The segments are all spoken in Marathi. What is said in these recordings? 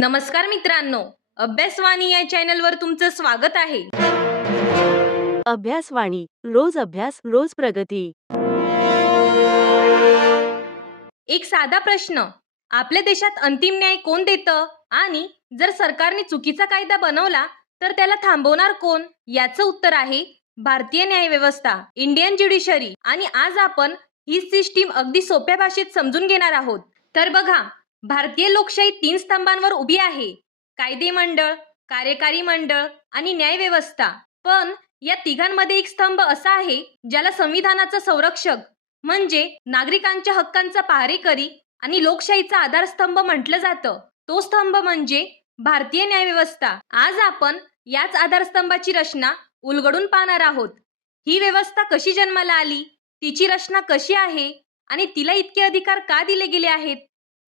नमस्कार मित्रांनो, अभ्यासवाणी या चॅनलवर तुमचं स्वागत आहे. अभ्यासवाणी, रोज अभ्यास, रोज प्रगती. एक साधा प्रश्न, आपल्या देशात अंतिम न्याय कोण देतं आणि जर सरकारने चुकीचा कायदा बनवला तर त्याला थांबवणार कोण? याचं उत्तर आहे भारतीय न्यायव्यवस्था, इंडियन ज्युडिशरी. आणि आज आपण ही सिस्टीम अगदी सोप्या भाषेत समजून घेणार आहोत. तर बघा, भारतीय लोकशाही 3 स्तंभांवर उभी आहे: कायदे मंडळ, कार्यकारी मंडळ आणि न्यायव्यवस्था. पण या तिघांमध्ये एक स्तंभ असा आहे ज्याला संविधानाचा संरक्षक म्हणजे नागरिकांच्या हक्कांचा पहारेकरी आणि लोकशाहीचा आधारस्तंभ म्हटलं जातं. तो स्तंभ म्हणजे भारतीय न्यायव्यवस्था. आज आपण याच आधारस्तंभाची रचना उलगडून पाहणार आहोत. ही व्यवस्था कशी जन्माला आली, तिची रचना कशी आहे आणि तिला इतके अधिकार का दिले गेले आहेत,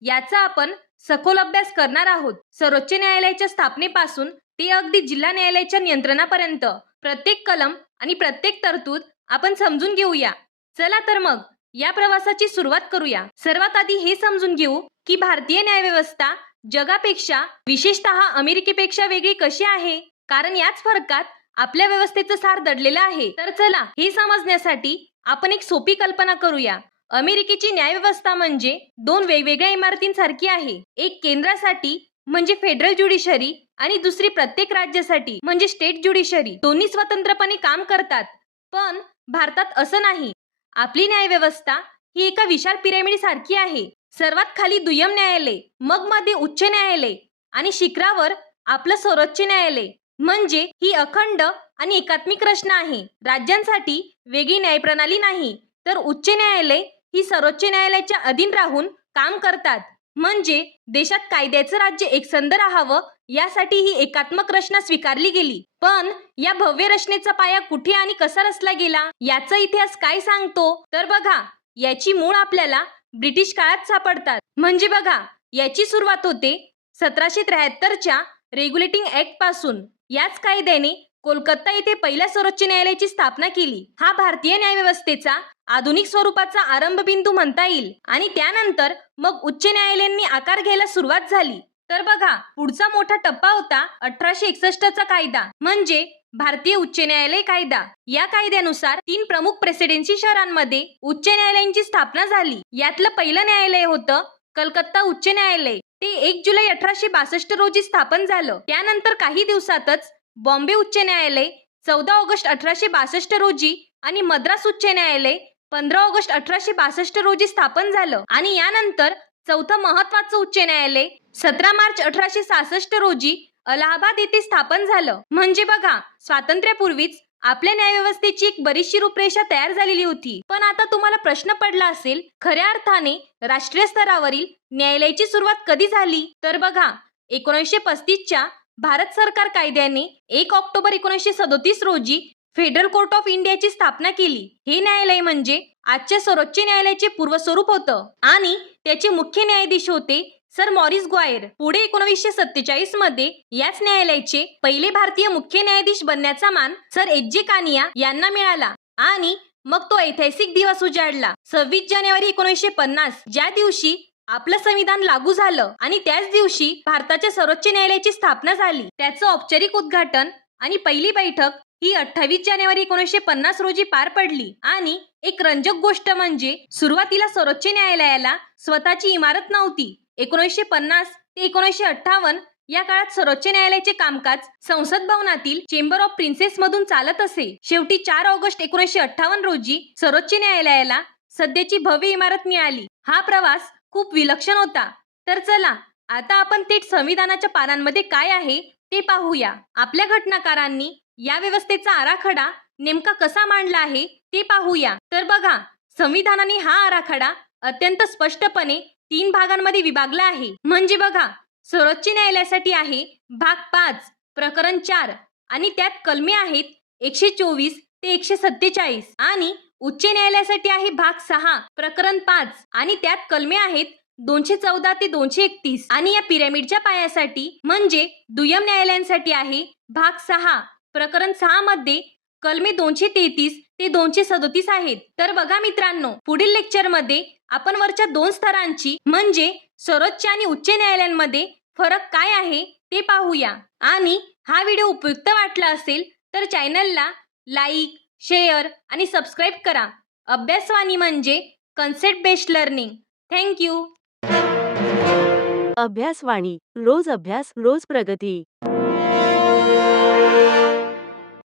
याचा आपण सखोल अभ्यास करणार आहोत. सर्वोच्च न्यायालयाच्या स्थापनेपासून ते अगदी जिल्हा न्यायालयाच्या नियंत्रणापर्यंत प्रत्येक कलम आणि प्रत्येक तरतूद आपण समजून घेऊया. चला तर मग या प्रवासाची सुरुवात करूया. सर्वात आधी हे समजून घेऊ की भारतीय न्यायव्यवस्था जगापेक्षा, विशेषतः अमेरिकेपेक्षा वेगळी कशी आहे, कारण याच फरकात आपल्या व्यवस्थेचं सार दडलेलं आहे. तर चला हे समजण्यासाठी आपण एक सोपी कल्पना करूया. अमेरिकेची न्यायव्यवस्था म्हणजे दोन वेगवेगळ्या इमारतींसारखी आहे. एक केंद्रासाठी म्हणजे फेडरल ज्युडिशरी आणि दुसरी प्रत्येक राज्यासाठी म्हणजे स्टेट ज्युडिशरी. दोन्ही स्वतंत्रपणे काम करतात. पण भारतात असं नाही. आपली न्यायव्यवस्था ही एका विशाल पिरॅमिड सारखी आहे. सर्वात खाली दुय्यम न्यायालय, मग मध्ये उच्च न्यायालय आणि शिखरावर आपलं सर्वोच्च न्यायालय. म्हणजे ही अखंड आणि एकात्मिक रचना आहे. राज्यांसाठी वेगळी न्यायप्रणाली नाही, तर उच्च न्यायालय ही सर्वोच्च न्यायालयाच्या अधीन राहून काम करतात. म्हणजे देशात कायद्याचं राज्य एकसंध राहावं यासाठी ही एकात्मक रचना स्वीकारली गेली. पण या भव्य रचनेचा पाया कुठे आणि कसा रचला गेला, याचा इतिहास काय सांगतो? तर बघा, याची मूळ आपल्याला ब्रिटिश काळात सापडतात. म्हणजे बघा, याची सुरुवात होते 1773च्या रेग्युलेटिंग ऍक्ट पासून. याच कायद्याने कोलकाता येथे पहिल्या सर्वोच्च न्यायालयाची स्थापना केली. हा भारतीय न्यायव्यवस्थेचा आधुनिक स्वरूपाचा आरंभबिंदू म्हणता येईल. आणि त्यानंतर मग उच्च न्यायालयांनी आकार घ्यायला सुरुवात झाली. तर बघा, पुढचा मोठा टप्पा होता 1861चा कायदा म्हणजे भारतीय उच्च न्यायालय कायदा. या कायद्यानुसार 3 प्रमुख प्रेसिडेन्सी शहरांमध्ये उच्च न्यायालयांची स्थापना झाली. यातलं पहिलं न्यायालय होतं कलकत्ता उच्च न्यायालय. ते 1 जुलै 1862 रोजी स्थापन झालं. त्यानंतर काही दिवसातच बॉम्बे उच्च न्यायालय 14 ऑगस्ट 1862 रोजी आणि मद्रास उच्च न्यायालय 15 ऑगस्ट 1862 रोजी स्थापन झालं. आणि यानंतर चौथं महत्वाचं उच्च न्यायालय 17 मार्च 1866 रोजी अलाहाबाद येथे स्थापन झालं. म्हणजे बघा, स्वातंत्र्यापूर्वीच आपल्या न्यायव्यवस्थेची एक बरीचशी रूपरेषा तयार झालेली होती. पण आता तुम्हाला प्रश्न पडला असेल, खऱ्या अर्थाने राष्ट्रीय स्तरावरील न्यायालयाची सुरुवात कधी झाली? तर बघा, 1935च्या भारत सरकार कायद्याने 1 ऑक्टोबर 1937 रोजी फेडरल कोर्ट ऑफ इंडियाची स्थापना केली. हे न्यायालय म्हणजे आजच्या सर्वोच्च न्यायालयाचे पूर्वस्वरूप होतं आणि त्याचे मुख्य न्यायाधीश होते सर मॉरिस ग्वायर. पुढे 1947 मध्ये याच न्यायालयाचे पहिले भारतीय मुख्य न्यायाधीश बनण्याचा मान सर एच.जे. कानिया यांना मिळाला आणि मग तो ऐतिहासिक दिवस उजाडला 26 जानेवारी 1950, ज्या दिवशी आपलं संविधान लागू झालं आणि त्याच दिवशी भारताच्या सर्वोच्च न्यायालयाची स्थापना झाली. त्याचं औपचारिक उद्घाटन आणि पहिली बैठक ही 28 जानेवारी 1950 रोजी पार पडली. आणि एक रंजक गोष्ट म्हणजे सुरुवातीला सर्वोच्च न्यायालयाला स्वतःची इमारत नव्हती. 1950 ते 1958 या काळात सर्वोच्च न्यायालयाचे कामकाज संसद भवनातील चेंबर ऑफ प्रिन्सेस मधून चालत असे. शेवटी 4 ऑगस्ट 1958 रोजी सर्वोच्च न्यायालयाला सध्याची भव्य इमारत मिळाली. हा प्रवास खूप विलक्षण होता. तर चला आता आपण थेट संविधानाच्या पानांमध्ये काय आहे ते पाहूया. आपल्या घटनाकारांनी या व्यवस्थेचा आराखडा नेमका कसा मांडला आहे ते पाहूया. तर बघा, संविधानाने हा आराखडा अत्यंत स्पष्टपणे 3 भागांमध्ये विभागला आहे. म्हणजे बघा, सर्वोच्च न्यायालयासाठी आहे भाग 5 प्रकरण 4 आणि त्यात कलमे आहेत 124 ते 147. आणि उच्च न्यायालयासाठी आहे भाग 6 प्रकरण 5 आणि त्यात कलमे आहेत 214 ते 231. आणि या पिरॅमिडच्या पायासाठी म्हणजे दुय्यम न्यायालयांसाठी आहे भाग 6 प्रकरण 6 मध्ये कलमे 233 ते 237 आहेत. तर बघा मित्रांनो, पुढील लेक्चरमध्ये आपण वरच्या 2 स्तरांची म्हणजे सर्वोच्च आणि उच्च न्यायालयांमध्ये फरक काय आहे ते पाहूया. आणि हा व्हिडिओ उपयुक्त वाटला असेल तर चॅनलला लाईक, शेअर आणि सबस्क्राईब करा. अभ्यासवाणी म्हणजे concept based learning. Thank you. Abhyasvani रोज अभ्यास रोज प्रगती.